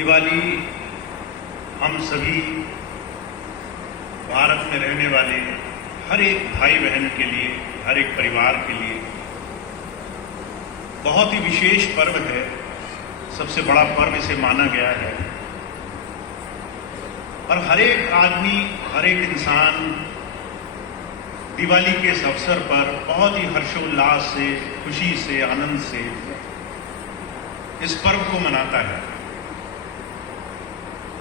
दिवाली हम सभी भारत में रहने वाले हर एक भाई बहन के लिए, हर एक परिवार के लिए बहुत ही विशेष पर्व है। सबसे बड़ा पर्व इसे माना गया है और हर एक आदमी, हर एक इंसान दिवाली के इस अवसर पर बहुत ही हर्षोल्लास से, खुशी से, आनंद से इस पर्व को मनाता है।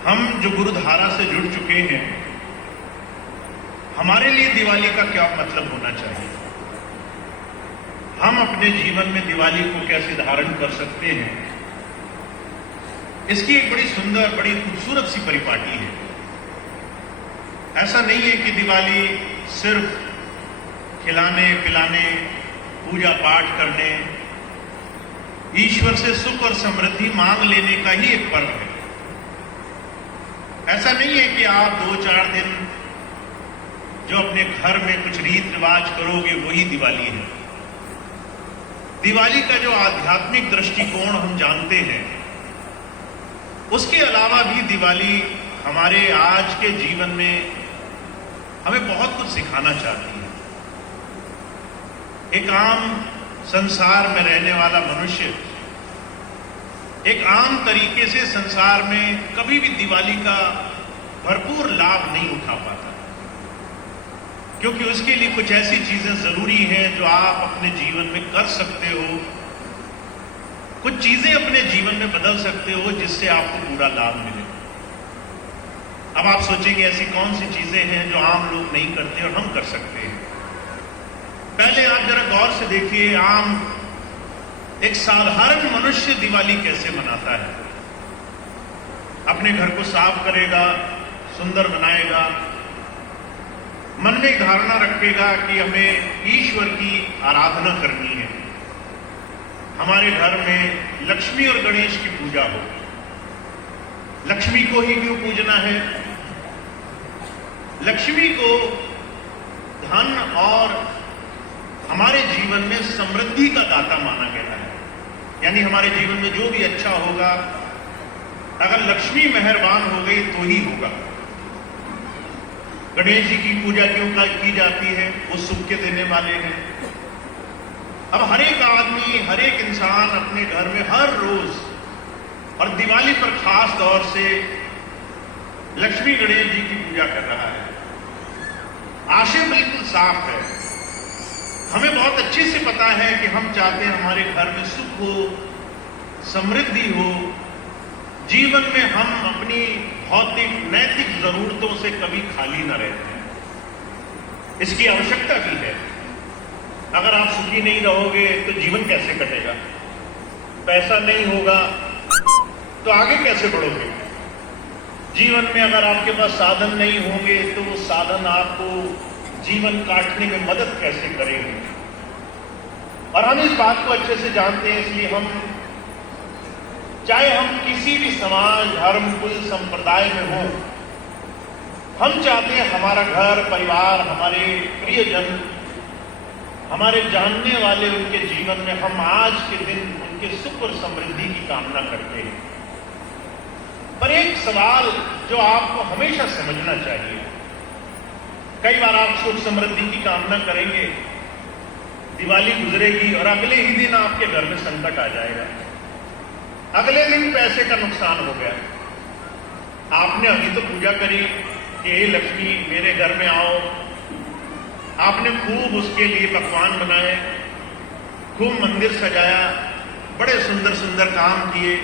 हम जो गुरुधारा से जुड़ चुके हैं, हमारे लिए दिवाली का क्या मतलब होना चाहिए, हम अपने जीवन में दिवाली को कैसे धारण कर सकते हैं, इसकी एक बड़ी सुंदर, बड़ी खूबसूरत सी परिपाटी है। ऐसा नहीं है कि दिवाली सिर्फ खिलाने पिलाने, पूजा पाठ करने, ईश्वर से सुख और समृद्धि मांग लेने का ही एक पर्व है। ऐसा नहीं है कि आप 2-4 दिन जो अपने घर में कुछ रीत रिवाज करोगे वही दिवाली है। दिवाली का जो आध्यात्मिक दृष्टिकोण हम जानते हैं, उसके अलावा भी दिवाली हमारे आज के जीवन में हमें बहुत कुछ सिखाना चाहती है। एक आम संसार में रहने वाला मनुष्य एक आम तरीके से संसार में कभी भी दिवाली का भरपूर लाभ नहीं उठा पाता, क्योंकि उसके लिए कुछ ऐसी चीजें जरूरी हैं जो आप अपने जीवन में कर सकते हो, कुछ चीजें अपने जीवन में बदल सकते हो जिससे आपको पूरा लाभ मिले। अब आप सोचेंगे ऐसी कौन सी चीजें हैं जो आम लोग नहीं करते और हम कर सकते हैं। पहले आप जरा गौर से देखिए, आम एक साधारण मनुष्य दिवाली कैसे मनाता है। अपने घर को साफ करेगा, सुंदर बनाएगा, मन में धारणा रखेगा कि हमें ईश्वर की आराधना करनी है, हमारे घर में लक्ष्मी और गणेश की पूजा हो। लक्ष्मी को ही क्यों पूजना है? लक्ष्मी को धन और हमारे जीवन में समृद्धि का दाता माना गया है। यानी हमारे जीवन में जो भी अच्छा होगा, अगर लक्ष्मी मेहरबान हो गई तो ही होगा। गणेश जी की पूजा क्यों की जाती है? वो सुख के देने वाले हैं। अब हर एक आदमी, हर एक इंसान अपने घर में हर रोज और दिवाली पर खास तौर से लक्ष्मी गणेश जी की पूजा कर रहा है। आशय बिल्कुल साफ है। हमें बहुत अच्छे से पता है कि हम चाहते हैं हमारे घर में सुख हो, समृद्धि हो, जीवन में हम अपनी भौतिक नैतिक जरूरतों से कभी खाली न रहते हैं। इसकी आवश्यकता भी है। अगर आप सुखी नहीं रहोगे तो जीवन कैसे कटेगा? पैसा नहीं होगा तो आगे कैसे बढ़ोगे? जीवन में अगर आपके पास साधन नहीं होंगे तो वो साधन आपको जीवन काटने में मदद कैसे करेंगे? और हम इस बात को अच्छे से जानते हैं, इसलिए हम चाहे हम किसी भी समाज, धर्म, कुल, संप्रदाय में हो, हम चाहते हैं हमारा घर परिवार, हमारे प्रियजन, हमारे जानने वाले, उनके जीवन में हम आज के दिन उनके सुख और समृद्धि की कामना करते हैं। पर एक सवाल जो आपको हमेशा समझना चाहिए, कई बार आप सुख समृद्धि की कामना करेंगे, दिवाली गुजरेगी और अगले ही दिन आपके घर में संकट आ जाएगा। अगले दिन पैसे का नुकसान हो गया। आपने अभी तो पूजा करी कि हे लक्ष्मी मेरे घर में आओ, आपने खूब उसके लिए पकवान बनाए, खूब मंदिर सजाया, बड़े सुंदर सुंदर काम किए।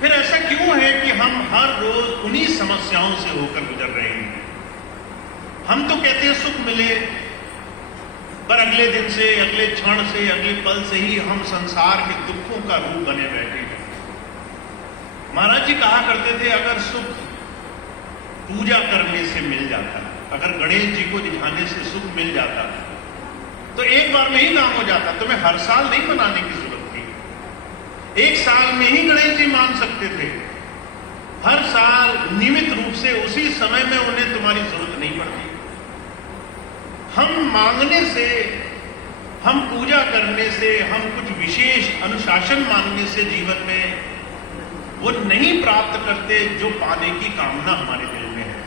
फिर ऐसा क्यों है कि हम हर रोज उन्हीं समस्याओं से होकर गुजर रहे हैं? हम तो कहते हैं सुख मिले, पर अगले दिन से, अगले क्षण से, अगले पल से ही हम संसार के दुखों का रूप बने बैठे हैं। महाराज जी कहा करते थे, अगर सुख पूजा करने से मिल जाता, अगर गणेश जी को रिझाने से सुख मिल जाता तो एक बार में ही काम हो जाता। तुम्हें हर साल नहीं मनाने की जरूरत थी, एक साल में ही गणेश जी मान सकते थे। हर साल नियमित रूप से उसी समय में उन्हें तुम्हारी जरूरत नहीं पड़ती। हम मांगने से, हम पूजा करने से, हम कुछ विशेष अनुशासन मानने से जीवन में वो नहीं प्राप्त करते जो पाने की कामना हमारे दिल में है।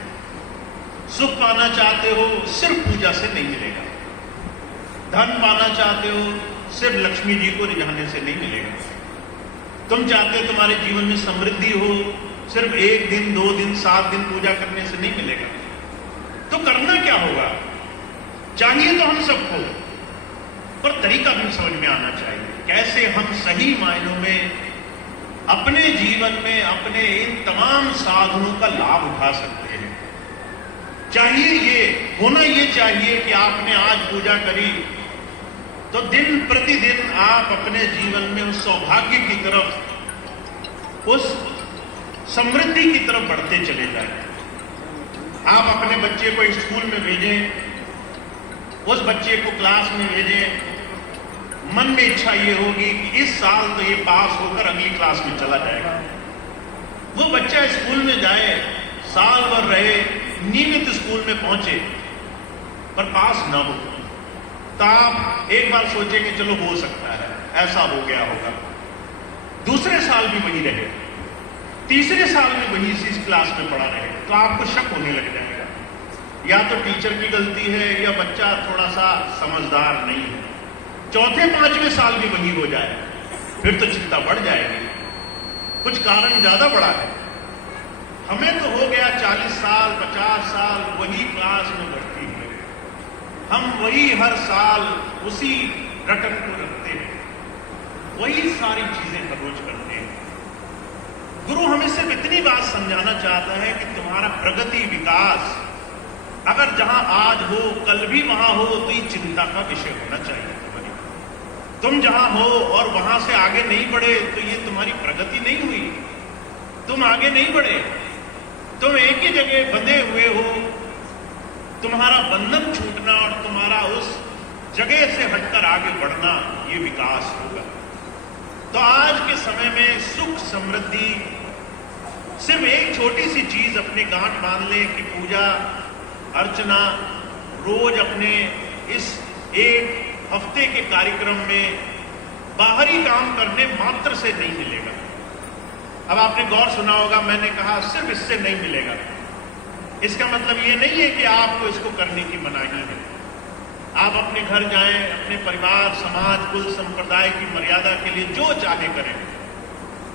सुख पाना चाहते हो, सिर्फ पूजा से नहीं मिलेगा। धन पाना चाहते हो, सिर्फ लक्ष्मी जी को रिझाने से नहीं मिलेगा। तुम चाहते हो तुम्हारे जीवन में समृद्धि हो, सिर्फ 1 दिन 2 दिन 7 दिन पूजा करने से नहीं मिलेगा। तो करना क्या होगा? चाहिए तो हम सबको, पर तरीका भी समझ में आना चाहिए, कैसे हम सही मायनों में अपने जीवन में अपने इन तमाम साधनों का लाभ उठा सकते हैं। चाहिए ये होना, ये चाहिए कि आपने आज पूजा करी तो दिन प्रतिदिन आप अपने जीवन में उस सौभाग्य की तरफ, उस समृद्धि की तरफ बढ़ते चले जाएं। आप अपने बच्चे को स्कूल में भेजें, उस बच्चे को क्लास में भेजें, मन में इच्छा ये होगी कि इस साल तो ये पास होकर अगली क्लास में चला जाएगा। वो बच्चा स्कूल में जाए, साल भर रहे, नियमित स्कूल में पहुंचे, पर पास ना हो, तो आप एक बार सोचेंगे चलो हो सकता है ऐसा हो गया होगा। दूसरे साल भी वही रहे, तीसरे साल में वही इसी क्लास में पढ़ा रहे, तो आपको शक होने लग जाएगा, या तो टीचर की गलती है या बच्चा थोड़ा सा समझदार नहीं है। चौथे 5वें साल भी वही हो जाए, फिर तो चिंता बढ़ जाएगी, कुछ कारण ज्यादा बड़ा है। हमें तो हो गया 40 साल 50 साल वही क्लास में भर्ती हुए, हम वही हर साल उसी रटन को रखते हैं, वही सारी चीजें हर रोज करते हैं। गुरु हमें सिर्फ इतनी बात समझाना चाहता है कि तुम्हारा प्रगति विकास अगर जहां आज हो कल भी वहां हो तो ये चिंता का विषय होना चाहिए। तुम जहां हो और वहां से आगे नहीं बढ़े तो ये तुम्हारी प्रगति नहीं हुई, तुम आगे नहीं बढ़े, तुम एक ही जगह बंधे हुए हो। तुम्हारा बंधन छूटना और तुम्हारा उस जगह से हटकर आगे बढ़ना, ये विकास होगा। तो आज के समय में सुख समृद्धि सिर्फ एक छोटी सी चीज अपने गांठ बांध ले कि पूजा अर्चना रोज अपने इस एक हफ्ते के कार्यक्रम में बाहरी काम करने मात्र से नहीं मिलेगा। अब आपने गौर सुना होगा, मैंने कहा सिर्फ इससे नहीं मिलेगा। इसका मतलब ये नहीं है कि आपको इसको करने की मनाही है। आप अपने घर जाएं, अपने परिवार समाज कुल संप्रदाय की मर्यादा के लिए जो चाहे करें,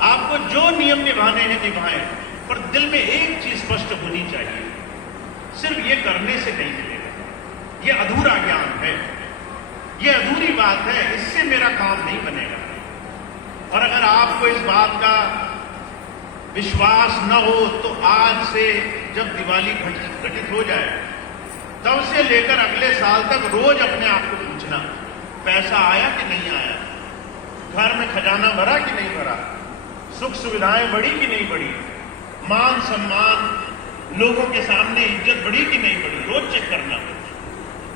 आपको जो नियम निभाने हैं निभाएं, पर दिल में एक चीज स्पष्ट होनी चाहिए, सिर्फ ये करने से नहीं मिलेगा। ये अधूरा ज्ञान है, ये अधूरी बात है, इससे मेरा काम नहीं बनेगा। और अगर आपको इस बात का विश्वास न हो तो आज से जब दिवाली घटित हो जाए तब से लेकर अगले साल तक रोज अपने आप को पूछना, पैसा आया कि नहीं आया, घर में खजाना भरा कि नहीं भरा, सुख सुविधाएं बढ़ी कि नहीं बढ़ी, मान सम्मान लोगों के सामने इज्जत बढ़ी कि नहीं बढ़ी, रोज चेक करना।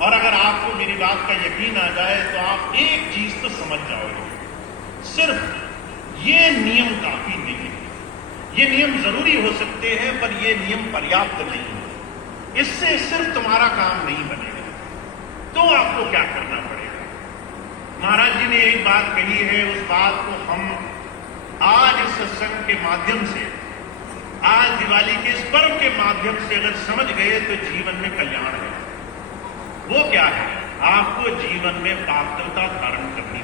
और अगर आपको मेरी बात का यकीन आ जाए तो आप एक चीज तो समझ जाओगे, सिर्फ ये नियम काफी नहीं है। ये नियम जरूरी हो सकते हैं पर ये नियम पर्याप्त नहीं है, इससे सिर्फ तुम्हारा काम नहीं बनेगा। तो आपको क्या करना पड़ेगा? महाराज जी ने एक बात कही है, उस बात को हम आज इस सत्संग के माध्यम से, आज दिवाली के इस पर्व के माध्यम से अगर समझ गए तो जीवन में कल्याण है। वो क्या है? आपको जीवन में पात्रता धारण करनी